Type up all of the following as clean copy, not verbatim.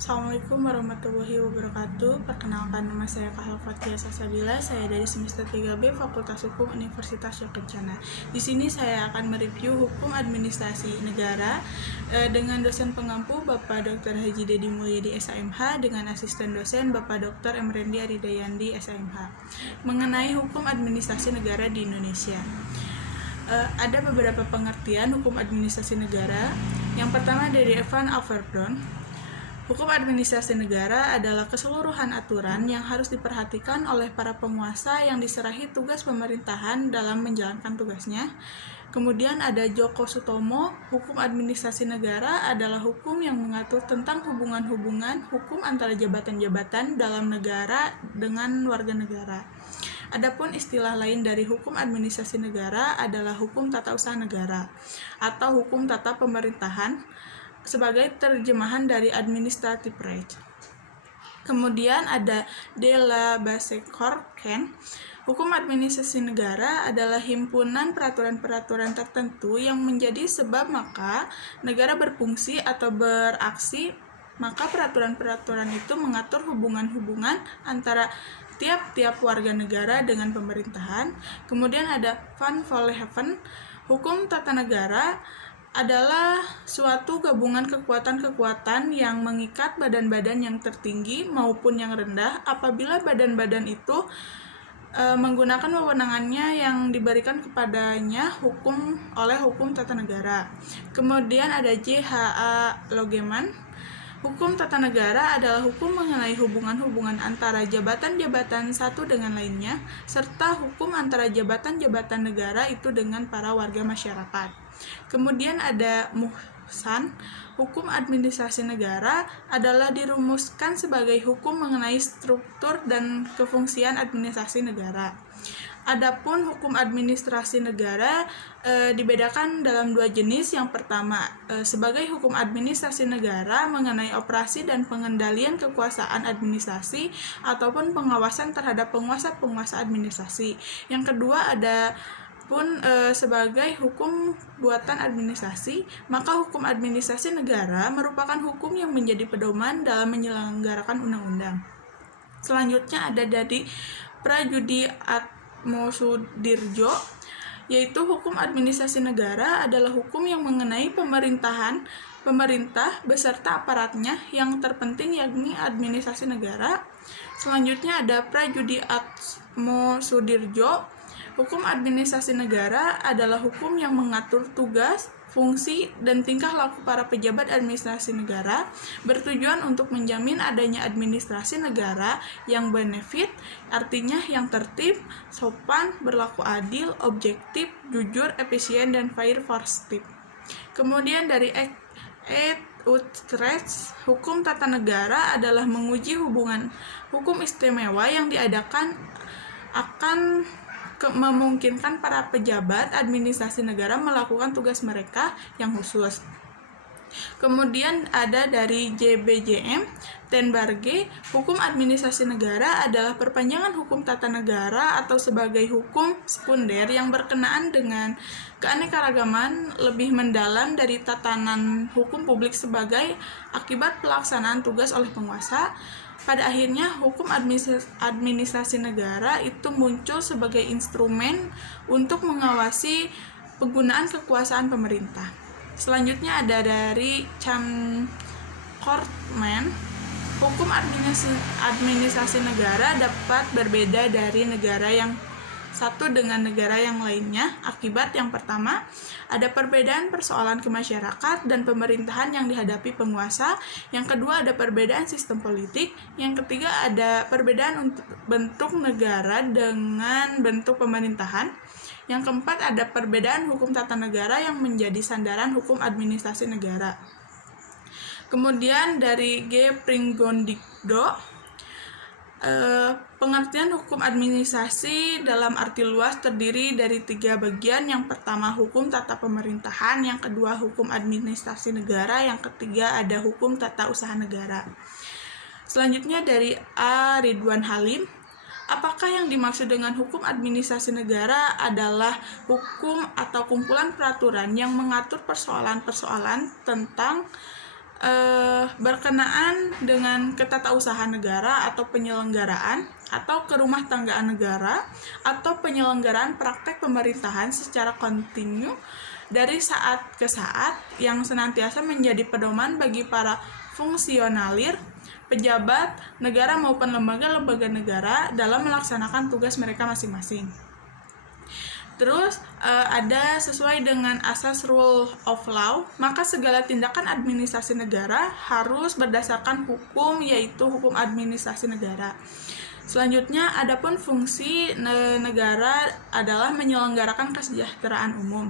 Assalamualaikum warahmatullahi wabarakatuh. Perkenalkan, nama saya Kahal Fathia Sasabila. Saya dari semester 3B Fakultas Hukum Universitas Yogyakarta. Di sini saya akan mereview hukum administrasi negara dengan dosen pengampu Bapak Dr. Haji Dedi Mulyadi SAMH dengan asisten dosen Bapak Dr. Emrendi Aridayandi SAMH mengenai hukum administrasi negara di Indonesia. Ada beberapa pengertian hukum administrasi negara. Yang pertama dari Evan Alferdon. Hukum administrasi negara adalah keseluruhan aturan yang harus diperhatikan oleh para penguasa yang diserahi tugas pemerintahan dalam menjalankan tugasnya. Kemudian ada Djoko Sutomo, hukum administrasi negara adalah hukum yang mengatur tentang hubungan-hubungan hukum antara jabatan-jabatan dalam negara dengan warga negara. Adapun istilah lain dari hukum administrasi negara adalah hukum tata usaha negara atau hukum tata pemerintahan sebagai terjemahan dari administrative right. Kemudian ada De la Base-Corken. Hukum administrasi negara adalah himpunan peraturan-peraturan tertentu yang menjadi sebab maka negara berfungsi atau beraksi, maka peraturan-peraturan itu mengatur hubungan-hubungan antara tiap-tiap warga negara dengan pemerintahan. Kemudian ada Van Vollenhoven. Hukum tata negara adalah suatu gabungan kekuatan-kekuatan yang mengikat badan-badan yang tertinggi maupun yang rendah apabila badan-badan itu menggunakan wewenangannya yang diberikan kepadanya oleh hukum tata negara. Kemudian ada J.H.A. Logeman. Hukum tata negara adalah hukum mengenai hubungan-hubungan antara jabatan-jabatan satu dengan lainnya, serta hukum antara jabatan-jabatan negara itu dengan para warga masyarakat. Kemudian ada Muhsan. Hukum administrasi negara adalah dirumuskan sebagai hukum mengenai struktur dan kefungsian administrasi negara. Adapun hukum administrasi negara dibedakan dalam dua jenis. Yang pertama, sebagai hukum administrasi negara mengenai operasi dan pengendalian kekuasaan administrasi ataupun pengawasan terhadap penguasa-penguasa administrasi. Yang kedua ada sebagai hukum buatan administrasi, maka hukum administrasi negara merupakan hukum yang menjadi pedoman dalam menyelenggarakan undang-undang. Selanjutnya ada dari Prajudi Atmosudirjo, yaitu hukum administrasi negara adalah hukum yang mengenai pemerintah beserta aparatnya yang terpenting yakni administrasi negara. Selanjutnya ada Prajudi Atmosudirjo. Hukum administrasi negara adalah hukum yang mengatur tugas, fungsi, dan tingkah laku para pejabat administrasi negara bertujuan untuk menjamin adanya administrasi negara yang benefit, artinya yang tertib, sopan, berlaku adil, objektif, jujur, efisien, dan fair forthright. Kemudian dari Utrecht, hukum tata negara adalah menguji hubungan hukum istimewa yang diadakan akan memungkinkan para pejabat administrasi negara melakukan tugas mereka yang khusus. Kemudian ada dari JBJM Tenbarge, hukum administrasi negara adalah perpanjangan hukum tata negara atau sebagai hukum sekunder yang berkenaan dengan keanekaragaman lebih mendalam dari tatanan hukum publik sebagai akibat pelaksanaan tugas oleh penguasa. Pada akhirnya, hukum administrasi negara itu muncul sebagai instrumen untuk mengawasi penggunaan kekuasaan pemerintah. Selanjutnya ada dari Chan Kortman. Hukum administrasi negara dapat berbeda dari negara yang satu dengan negara yang lainnya akibat yang pertama, ada perbedaan persoalan kemasyarakat dan pemerintahan yang dihadapi penguasa. Yang kedua, ada perbedaan sistem politik. Yang ketiga, ada perbedaan untuk bentuk negara dengan bentuk pemerintahan. Yang keempat, ada perbedaan hukum tata negara yang menjadi sandaran hukum administrasi negara. Kemudian dari G. Pringgondido, pengertian hukum administrasi dalam arti luas terdiri dari 3 bagian. Yang pertama, hukum tata pemerintahan. Yang kedua, hukum administrasi negara. Yang ketiga, ada hukum tata usaha negara. Selanjutnya dari A. Ridwan Halim. Apakah yang dimaksud dengan hukum administrasi negara adalah hukum atau kumpulan peraturan yang mengatur persoalan-persoalan tentang berkenaan dengan ketatausahaan negara atau penyelenggaraan atau kerumah tanggaan negara atau penyelenggaraan praktek pemerintahan secara kontinu dari saat ke saat yang senantiasa menjadi pedoman bagi para fungsionalir, pejabat negara maupun lembaga-lembaga negara dalam melaksanakan tugas mereka masing-masing. Terus ada sesuai dengan asas rule of law, maka segala tindakan administrasi negara harus berdasarkan hukum, yaitu hukum administrasi negara. Selanjutnya, adapun fungsi negara adalah menyelenggarakan kesejahteraan umum.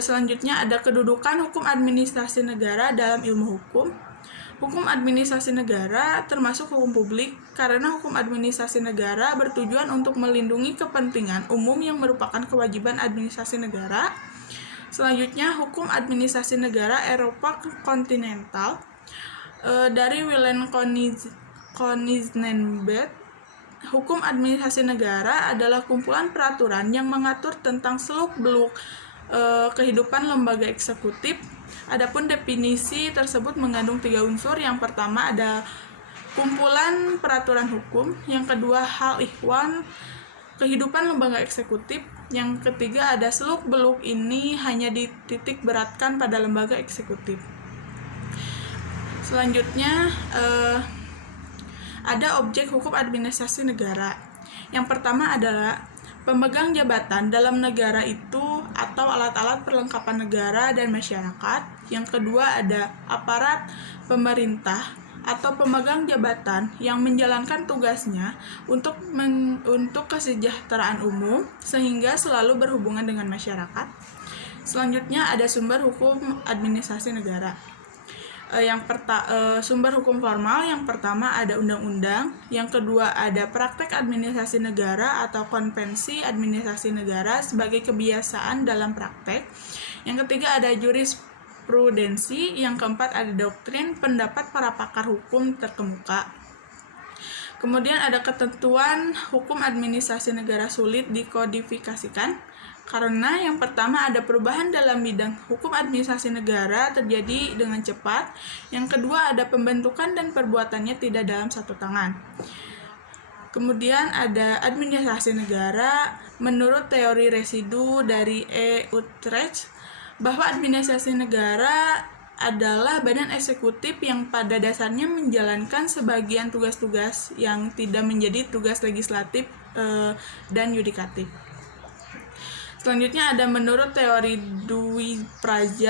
Selanjutnya ada kedudukan hukum administrasi negara dalam ilmu hukum. Hukum administrasi negara termasuk hukum publik karena hukum administrasi negara bertujuan untuk melindungi kepentingan umum yang merupakan kewajiban administrasi negara. Selanjutnya, hukum administrasi negara Eropa kontinental dari Willem Konigsberg. Hukum administrasi negara adalah kumpulan peraturan yang mengatur tentang seluk-beluk kehidupan lembaga eksekutif. Adapun definisi tersebut mengandung 3 unsur. Yang pertama ada kumpulan peraturan hukum, yang kedua hal ihwal kehidupan lembaga eksekutif, yang ketiga ada seluk-beluk ini hanya dititik beratkan pada lembaga eksekutif. Selanjutnya ada objek hukum administrasi negara. Yang pertama adalah pemegang jabatan dalam negara itu atau alat-alat perlengkapan negara dan masyarakat. Yang kedua ada aparat pemerintah atau pemegang jabatan yang menjalankan tugasnya untuk kesejahteraan umum sehingga selalu berhubungan dengan masyarakat. Selanjutnya ada sumber hukum administrasi negara. Sumber hukum formal yang pertama ada undang-undang, yang kedua ada praktek administrasi negara atau konvensi administrasi negara sebagai kebiasaan dalam praktek, yang ketiga ada jurisprudensi, yang keempat ada doktrin pendapat para pakar hukum terkemuka. Kemudian ada ketentuan hukum administrasi negara sulit dikodifikasikan karena yang pertama ada perubahan dalam bidang hukum administrasi negara terjadi dengan cepat. Yang kedua ada pembentukan dan perbuatannya tidak dalam satu tangan. Kemudian ada administrasi negara menurut teori residu dari E. Utrecht bahwa administrasi negara adalah badan eksekutif yang pada dasarnya menjalankan sebagian tugas-tugas yang tidak menjadi tugas legislatif dan yudikatif. Selanjutnya ada menurut teori Dwi Praja